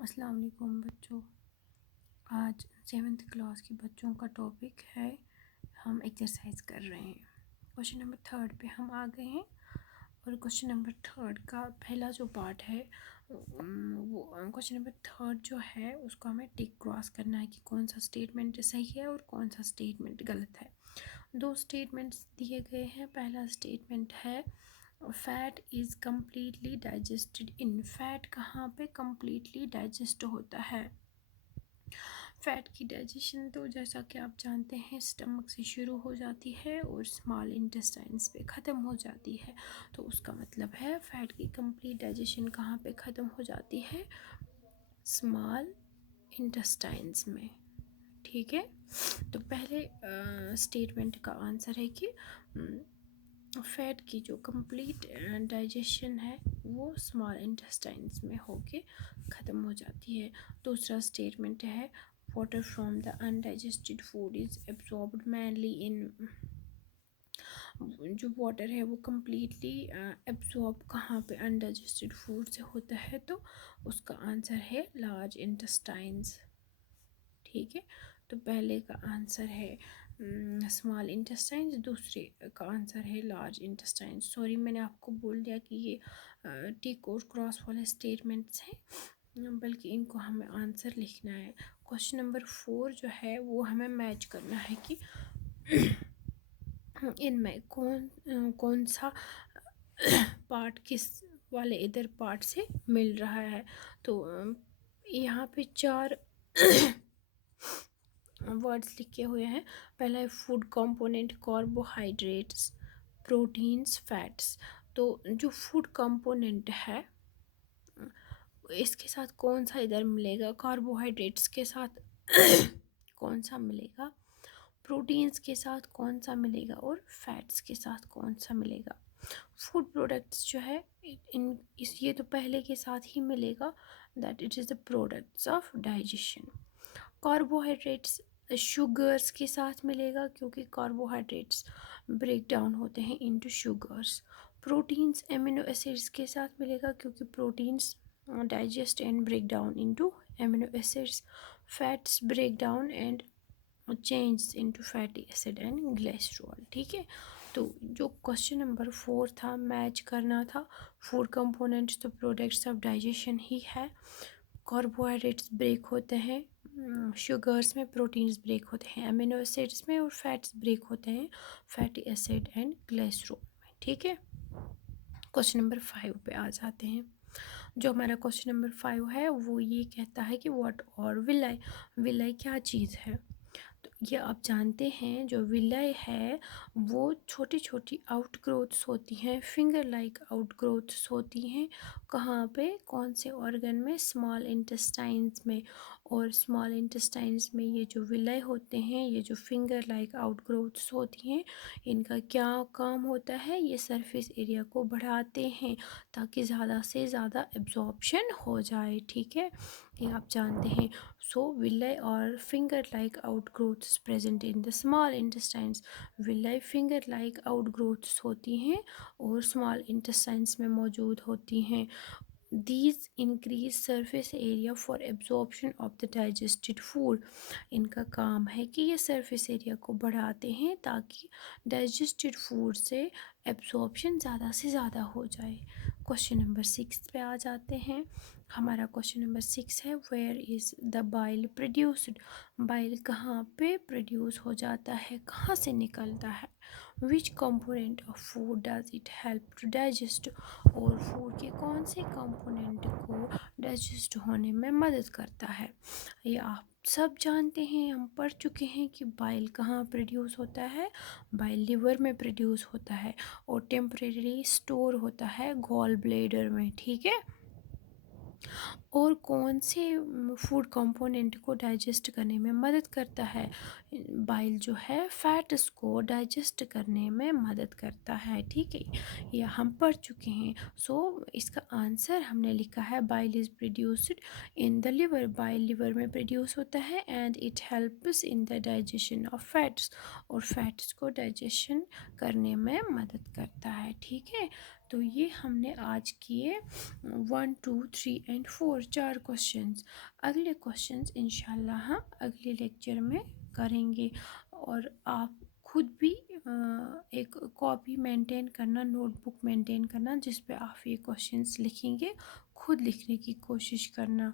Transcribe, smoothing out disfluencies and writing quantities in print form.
अस्सलाम वालेकुम बच्चों। आज 7th क्लास के बच्चों का टॉपिक है, हम एक्सरसाइज कर रहे हैं। क्वेश्चन नंबर 3 पे हम आ गए हैं और क्वेश्चन नंबर 3 का पहला जो पार्ट है वो क्वेश्चन नंबर 3 जो है उसको हमें टिक क्रॉस करना है कि कौन सा स्टेटमेंट सही है और कौन सा स्टेटमेंट गलत है। दो स्टेटमेंट्स दिए गए हैं। पहला स्टेटमेंट है fat is completely digested in. Fat कहाँ पे कम्प्लीटली डाइजेस्ट होता है? फ़ैट की डाइजेशन तो जैसा कि आप जानते हैं स्टमक से शुरू हो जाती है और स्मॉल इंटेस्टाइन्स पे ख़त्म हो जाती है। तो उसका मतलब है फ़ैट की कंप्लीट डाइजेशन कहाँ पे ख़त्म हो जाती है? स्मॉल इंटेस्टाइन्स में। ठीक है, तो पहले स्टेटमेंट का आंसर है कि फ़ैट की जो कंप्लीट डाइजेशन है वो स्मॉल इंटेस्टाइन्स में होके ख़त्म हो जाती है। दूसरा स्टेटमेंट है water from the undigested food is absorbed mainly in. जो वाटर है वो कम्प्लीटली एब्जॉर्ब कहाँ पे अनडाइजेस्टेड फूड से होता है, तो उसका आंसर है लार्ज इंटेस्टाइन्स। ठीक है, तो पहले का आंसर है स्मॉल इंटेस्टाइन्स, दूसरे का आंसर है लार्ज इंटेस्टाइन्स। सॉरी, मैंने आपको बोल दिया कि ये टिक और क्रॉस वाले स्टेटमेंट्स हैं, बल्कि इनको हमें आंसर लिखना है। क्वेश्चन नंबर 4 जो है वो हमें मैच करना है कि इनमें कौन सा पार्ट किस वाले इधर पार्ट से मिल रहा है। तो यहाँ पे 4 वर्ड्स लिखे हुए हैं। पहला है food component, carbohydrates, proteins, fats. तो जो फूड कंपोनेंट है इसके साथ कौन सा इधर मिलेगा? कार्बोहाइड्रेट्स के साथ कौन सा मिलेगा, प्रोटीन्स के साथ कौन सा मिलेगा और फैट्स के साथ कौन सा मिलेगा। फूड प्रोडक्ट्स जो है ये तो पहले के साथ ही मिलेगा, that it is the products of digestion. Carbohydrates sugars के साथ मिलेगा क्योंकि कार्बोहाइड्रेट्स ब्रेक डाउन होते हैं into sugars. Proteins amino acids के साथ मिलेगा क्योंकि proteins digest and break down into amino acids. Fats break down and change into fatty acid and glycerol. ठीक है, तो जो क्वेश्चन नंबर 4 था मैच करना था। फूड कंपोनेंट्स तो प्रोडक्ट्स ऑफ डाइजेशन ही है। कार्बोहाइड्रेट्स ब्रेक होते हैं शुगर्स में, प्रोटीन्स ब्रेक होते हैं एमिनो एसिड्स में और फैट्स ब्रेक होते हैं फैटी एसिड एंड ग्लिसरॉल में। ठीक है, क्वेश्चन नंबर 5 पे आ जाते हैं। जो हमारा क्वेश्चन नंबर 5 है वो ये कहता है कि व्हाट और विलाई। विलाई क्या चीज़ है? तो ये आप जानते हैं जो विलाई है वो छोटी छोटी आउटग्रोथ्स होती हैं, फिंगर लाइक आउटग्रोथ्स होती हैं। कहाँ पे, कौन से ऑर्गन में? स्मॉल इंटेस्टाइन्स में। और स्मॉल इंटेस्टाइन्स में ये जो विलाई होते हैं, ये जो फिंगर लाइक आउटग्रोथ्स होती हैं, इनका क्या काम होता है? ये सरफेस एरिया को बढ़ाते हैं ताकि ज़्यादा से ज़्यादा एब्जॉर्प्शन हो जाए। ठीक है, ये आप जानते हैं। सो विलाई और finger like outgrowths present in the small intestines. Villi finger like outgrowths होती हैं और स्मॉल इंटेस्टाइन्स में मौजूद होती हैं। These increase surface area for absorption of the digested food। इनका काम है कि ये surface area को बढ़ाते हैं ताकि digested food से absorption ज़्यादा से ज़्यादा हो जाए। क्वेश्चन नंबर 6 पे आ जाते हैं। हमारा क्वेश्चन नंबर 6 है where is the bile produced. Bile कहाँ पे प्रोड्यूस हो जाता है, कहाँ से निकलता है? Which component of food does it help to digest. और फूड के कौन से कंपोनेंट को डाइजेस्ट होने में मदद करता है? ये आप सब जानते हैं, हम पढ़ चुके हैं कि बाइल कहाँ प्रोड्यूस होता है। बाइल लिवर में प्रोड्यूस होता है और टेम्परेरी स्टोर होता है गॉल ब्लैडर में। ठीक है, और कौन से फूड कंपोनेंट को डाइजेस्ट करने में मदद करता है? बाइल जो है फैट्स को डाइजेस्ट करने में मदद करता है। ठीक है, यह हम पढ़ चुके हैं। सो इसका आंसर हमने लिखा है bile is produced in the liver. Bile liver में प्रोड्यूस होता है and it helps in the digestion of fats, और फैट्स को डाइजेशन करने में मदद करता है। ठीक है, तो ये हमने आज किए 1, 2, 3 एंड 4 4 क्वेश्चंस। अगले क्वेश्चंस इंशाल्लाह हम अगले लेक्चर में करेंगे। और आप खुद भी एक कॉपी मेंटेन करना, नोटबुक मेंटेन करना जिस पे आप ये क्वेश्चंस लिखेंगे, खुद लिखने की कोशिश करना।